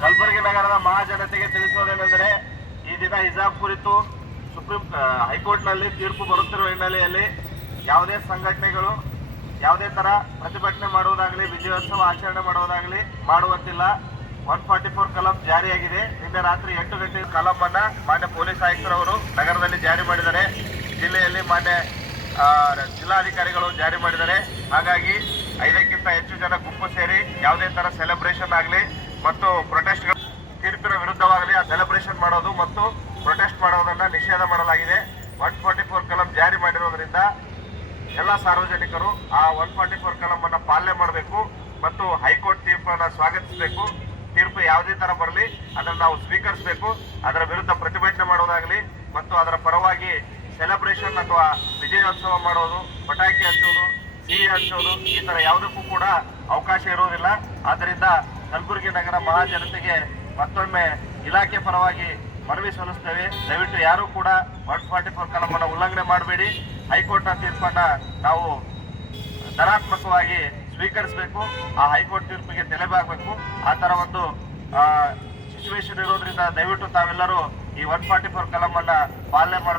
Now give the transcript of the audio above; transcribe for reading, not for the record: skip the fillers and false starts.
ಕಲಬುರಗಿ ನಗರದ ಮಹಾಜನತೆಗೆ ತಿಳಿಸುವುದೇನೆಂದರೆ, ಈ ದಿನ ಹಿಜಾಬ್ ಕುರಿತು ಸುಪ್ರೀಂ ಹೈಕೋರ್ಟ್ನಲ್ಲಿ ತೀರ್ಪು ಬರುತ್ತಿರುವ ಹಿನ್ನೆಲೆಯಲ್ಲಿ ಯಾವುದೇ ಸಂಘಟನೆಗಳು ಯಾವುದೇ ತರ ಪ್ರತಿಭಟನೆ ಮಾಡುವುದಾಗಲಿ, ವಿಜಯೋತ್ಸವ ಆಚರಣೆ ಮಾಡುವುದಾಗಲಿ ಮಾಡುವಂತಿಲ್ಲ. 144 ಕಲಂ ಜಾರಿಯಾಗಿದೆ. ನಿನ್ನೆ ರಾತ್ರಿ 8 ಗಂಟೆ ಕಲಂ ಅನ್ನ ಮಾನ್ಯ ಪೊಲೀಸ್ ಆಯುಕ್ತರವರು ನಗರದಲ್ಲಿ ಜಾರಿ ಮಾಡಿದ್ದಾರೆ. ಜಿಲ್ಲೆಯಲ್ಲಿ ಮಾನ್ಯ ಜಿಲ್ಲಾಧಿಕಾರಿಗಳು ಜಾರಿ ಮಾಡಿದ್ದಾರೆ. ಹಾಗಾಗಿ 5ಕ್ಕಿಂತ ಹೆಚ್ಚು ಜನ ಗುಂಪು ಸೇರಿ ಯಾವುದೇ ತರ ಸೆಲೆಬ್ರೇಷನ್ ಆಗಲಿ ಮತ್ತು ಪ್ರೊಟೆಸ್ಟ್ ತೀರ್ಪಿನ ವಿರುದ್ಧವಾಗಲಿ ಆ ಸೆಲೆಬ್ರೇಷನ್ ಮಾಡೋದು ಮತ್ತು ಪ್ರೊಟೆಸ್ಟ್ ಮಾಡೋದನ್ನ ನಿಷೇಧ ಮಾಡಲಾಗಿದೆ. 144 ಕಲಂ ಜಾರಿ ಮಾಡಿರೋದ್ರಿಂದ ಎಲ್ಲ ಸಾರ್ವಜನಿಕರು ಆ 144 ಕಲಂ ಅನ್ನ ಪಾಲನೆ ಮಾಡಬೇಕು ಮತ್ತು ಹೈಕೋರ್ಟ್ ತೀರ್ಪನ್ನು ಸ್ವಾಗತಿಸಬೇಕು. ತೀರ್ಪು ಯಾವುದೇ ತರ ಬರಲಿ ಅದನ್ನು ನಾವು ಸ್ವೀಕರಿಸಬೇಕು. ಅದರ ವಿರುದ್ಧ ಪ್ರತಿಭಟನೆ ಮಾಡೋದಾಗಲಿ ಮತ್ತು ಅದರ ಪರವಾಗಿ ಸೆಲೆಬ್ರೇಷನ್ ಅಥವಾ ವಿಜಯೋತ್ಸವ ಮಾಡೋದು, ಪಟಾಕಿ ಹಚ್ಚೋದು, ಸಿಹಿ ಹಚ್ಚೋದು ಈ ತರ ಯಾವುದಕ್ಕೂ ಕೂಡ ಅವಕಾಶ ಇರುವುದಿಲ್ಲ. ಆದ್ದರಿಂದ ಕಲಬುರಗಿ ನಗರ ಮಹಾಜನತೆಗೆ ಮತ್ತೊಮ್ಮೆ ಇಲಾಖೆ ಪರವಾಗಿ ಮನವಿ ಸಲ್ಲಿಸ್ತೇವೆ. ದಯವಿಟ್ಟು ಯಾರು ಕೂಡ 144 ಕಲಮನ್ನು ಉಲ್ಲಂಘನೆ ಮಾಡಬೇಡಿ. ಹೈಕೋರ್ಟ್ನ ತೀರ್ಪನ್ನ ನಾವು ಧನಾತ್ಮಕವಾಗಿ ಸ್ವೀಕರಿಸಬೇಕು. ಆ ಹೈಕೋರ್ಟ್ ತೀರ್ಪಿಗೆ ತಲೆಬಾಗಬೇಕು. ಆ ತರ ಒಂದು ಸಿಚುವೇಶನ್ ಇರೋದ್ರಿಂದ ದಯವಿಟ್ಟು ತಾವೆಲ್ಲರೂ ಈ 144 ಕಲಮನ್ನ ಪಾಲನೆ